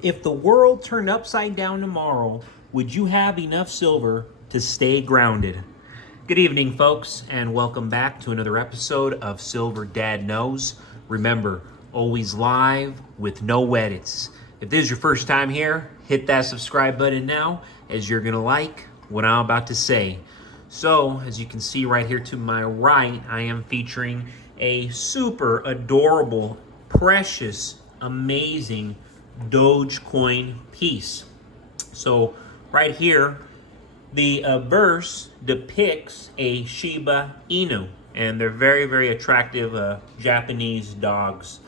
If the world turned upside down tomorrow, would you have enough silver to stay grounded? Good evening, folks, and welcome back to another episode of Silver Dad Knows. Remember, always live with no edits. If this is your first time here, hit that subscribe button now, as you're going to like what I'm about to say. So, as you can see right here to my right, I am featuring a super adorable, precious, amazing Dogecoin piece. So right here, the verse depicts a Shiba Inu, and they're very, very attractive Japanese dogs.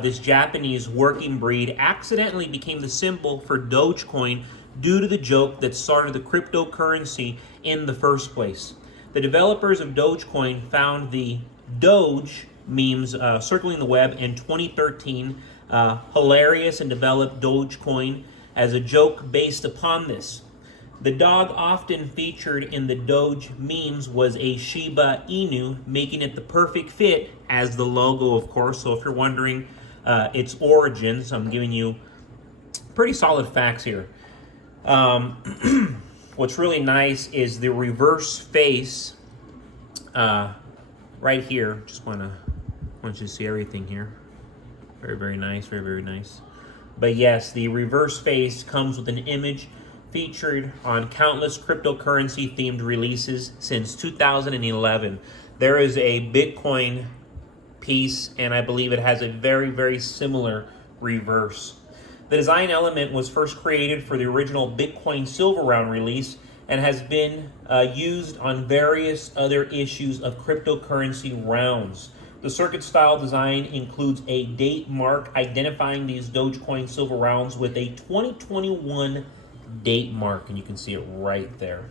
This Japanese working breed accidentally became the symbol for Dogecoin due to the joke that started the cryptocurrency in the first place. The developers of Dogecoin found the Doge memes circling the web in 2013, hilarious, and developed Dogecoin as a joke based upon this. The dog often featured in the Doge memes was a Shiba Inu, making it the perfect fit as the logo, of course. So if you're wondering its origins, I'm giving you pretty solid facts here. What's really nice is the reverse face right here. Just want you to see everything here. Very, very nice, very, very nice. But yes, the reverse face comes with an image featured on countless cryptocurrency themed releases since 2011. There is a Bitcoin piece, and I believe it has a very, very similar reverse. The design element was first created for the original Bitcoin Silver Round release and has been used on various other issues of cryptocurrency rounds. The circuit-style design includes a date mark identifying these Dogecoin Silver Rounds with a 2021 date mark, and you can see it right there.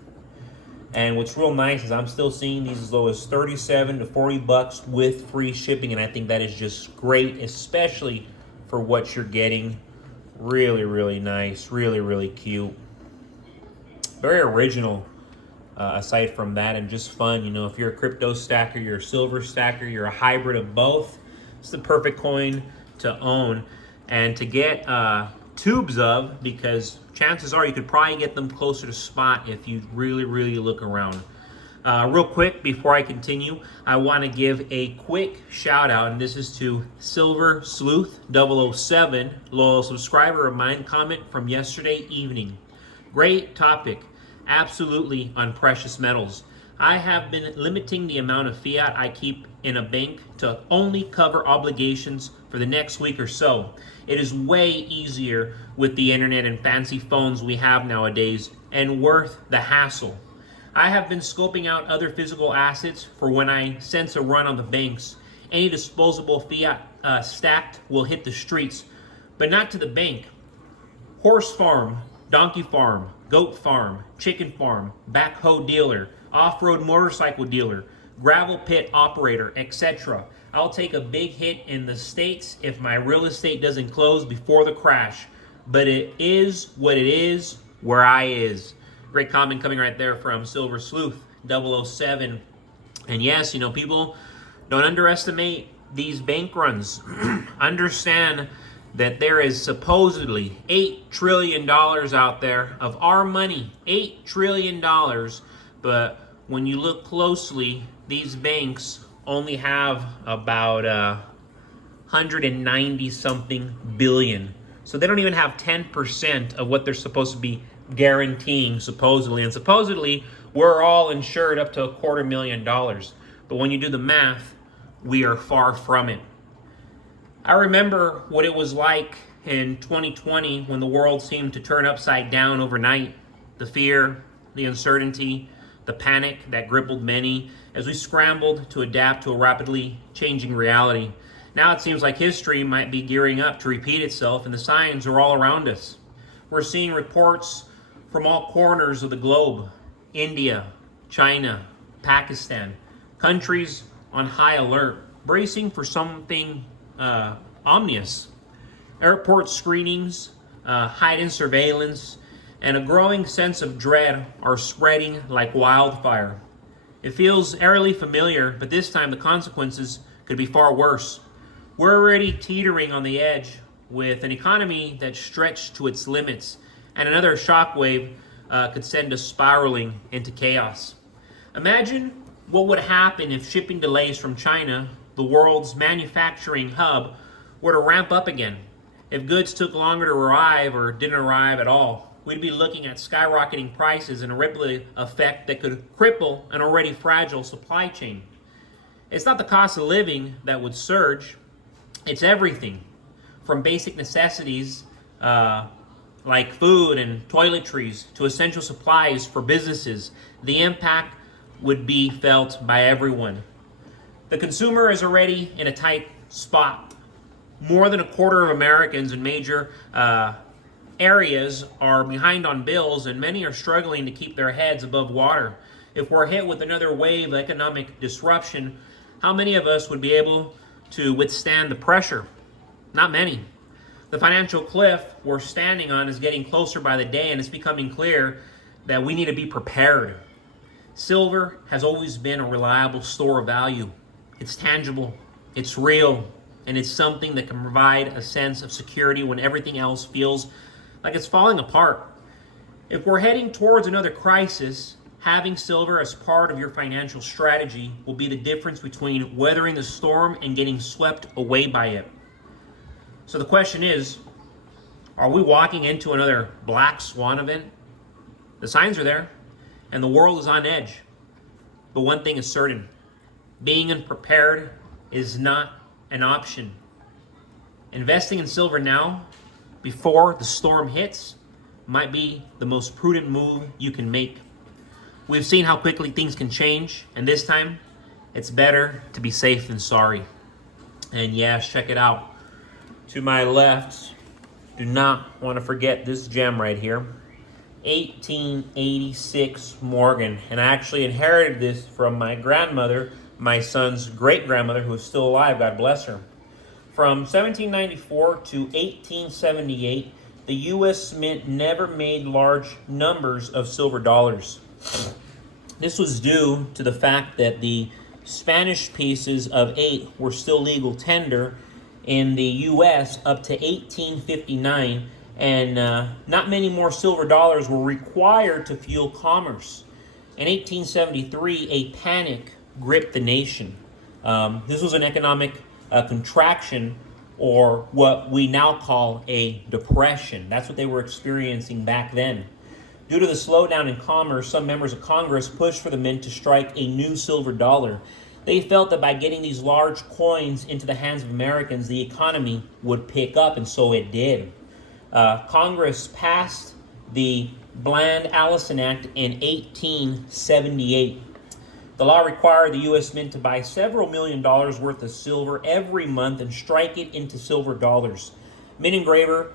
And what's real nice is I'm still seeing these as low as 37 to 40 bucks with free shipping, and I think that is just great, especially for what you're getting. Really, really nice, really, really cute. Very original, aside from that, and just fun. You know, if you're a crypto stacker, you're a silver stacker, you're a hybrid of both, it's the perfect coin to own and to get tubes of, because chances are you could probably get them closer to spot if you really, really look around. Real quick, before I continue, I want to give a quick shout out, and this is to Silver Sleuth 007, loyal subscriber of mine, comment from yesterday evening. Great topic, absolutely, on precious metals. I have been limiting the amount of fiat I keep in a bank to only cover obligations for the next week or so. It is way easier with the internet and fancy phones we have nowadays, and worth the hassle. I have been scoping out other physical assets for when I sense a run on the banks. Any disposable fiat stacked will hit the streets, but not to the bank. Horse farm, donkey farm, goat farm, chicken farm, backhoe dealer, off-road motorcycle dealer, gravel pit operator, etc. I'll take a big hit in the States if my real estate doesn't close before the crash, but it is what it is where I is. Great comment coming right there from Silver Sleuth 007. And yes, you know, people don't underestimate these bank runs. Understand that there is supposedly $8 trillion out there of our money, $8 trillion. But when you look closely, these banks only have about 190 something billion. So they don't even have 10% of what they're supposed to be guaranteeing, supposedly. And supposedly, we're all insured up to $250,000. But when you do the math, we are far from it. I remember what it was like in 2020 when the world seemed to turn upside down overnight. The fear, the uncertainty, the panic that gripped many as we scrambled to adapt to a rapidly changing reality. Now it seems like history might be gearing up to repeat itself, and the signs are all around us. We're seeing reports from all corners of the globe: India, China, Pakistan, countries on high alert, bracing for something ominous. Airport screenings, heightened surveillance, and a growing sense of dread are spreading like wildfire. It feels eerily familiar, but this time the consequences could be far worse. We're already teetering on the edge with an economy that's stretched to its limits, and another shockwave could send us spiraling into chaos. Imagine what would happen if shipping delays from China, the world's manufacturing hub, were to ramp up again. If goods took longer to arrive or didn't arrive at all, we'd be looking at skyrocketing prices and a ripple effect that could cripple an already fragile supply chain. It's not the cost of living that would surge, it's everything from basic necessities like food and toiletries to essential supplies for businesses. The impact would be felt by everyone. The consumer is already in a tight spot. More than a quarter of Americans in major areas are behind on bills, and many are struggling to keep their heads above water. If we're hit with another wave of economic disruption, how many of us would be able to withstand the pressure? Not many. The financial cliff we're standing on is getting closer by the day, and it's becoming clear that we need to be prepared. Silver has always been a reliable store of value. It's tangible, it's real, and it's something that can provide a sense of security when everything else feels like it's falling apart. If we're heading towards another crisis, having silver as part of your financial strategy will be the difference between weathering the storm and getting swept away by it. So the question is, are we walking into another black swan event? The signs are there, and the world is on edge. But one thing is certain, being unprepared is not an option. Investing in silver now, before the storm hits, might be the most prudent move you can make. We've seen how quickly things can change, and this time, it's better to be safe than sorry. And yes, check it out. To my left, do not want to forget this gem right here. 1886 Morgan. And I actually inherited this from my grandmother, my son's great-grandmother, who is still alive, God bless her. From 1794 to 1878, the U.S. Mint never made large numbers of silver dollars. This was due to the fact that the Spanish pieces of 8 were still legal tender in the U.S. up to 1859, and not many more silver dollars were required to fuel commerce. In 1873, a panic gripped the nation. This was an economic contraction, or what we now call a depression. That's what they were experiencing back then. Due to the slowdown in commerce, some members of Congress pushed for the mint to strike a new silver dollar. They felt that by getting these large coins into the hands of Americans, the economy would pick up, and so it did. Congress passed the Bland-Allison Act in 1878. The law required the U.S. Mint to buy several $1 million worth of silver every month and strike it into silver dollars. Mint engraver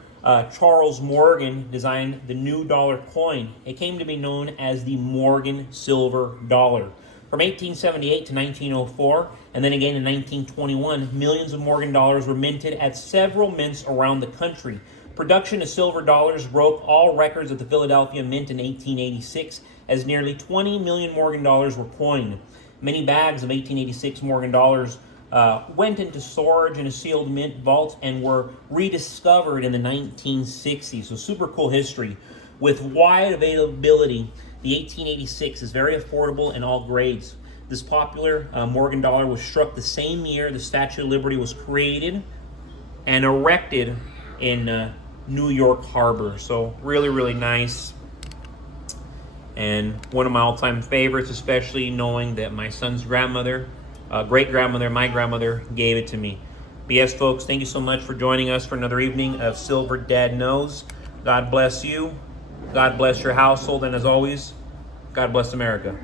Charles Morgan designed the new dollar coin. It came to be known as the Morgan Silver Dollar. From 1878 to 1904, and then again in 1921, millions of Morgan dollars were minted at several mints around the country. Production of silver dollars broke all records at the Philadelphia Mint in 1886, as nearly 20 million Morgan dollars were coined. Many bags of 1886 Morgan dollars went into storage in a sealed mint vault and were rediscovered in the 1960s. So super cool history. With wide availability, the 1886 is very affordable in all grades. This popular Morgan dollar was struck the same year the Statue of Liberty was created and erected in New York Harbor. So really, really nice. And one of my all-time favorites, especially knowing that my son's grandmother, great-grandmother, my grandmother, gave it to me. But yes, folks, thank you so much for joining us for another evening of Silver Dad Knows. God bless you. God bless your household. And as always, God bless America.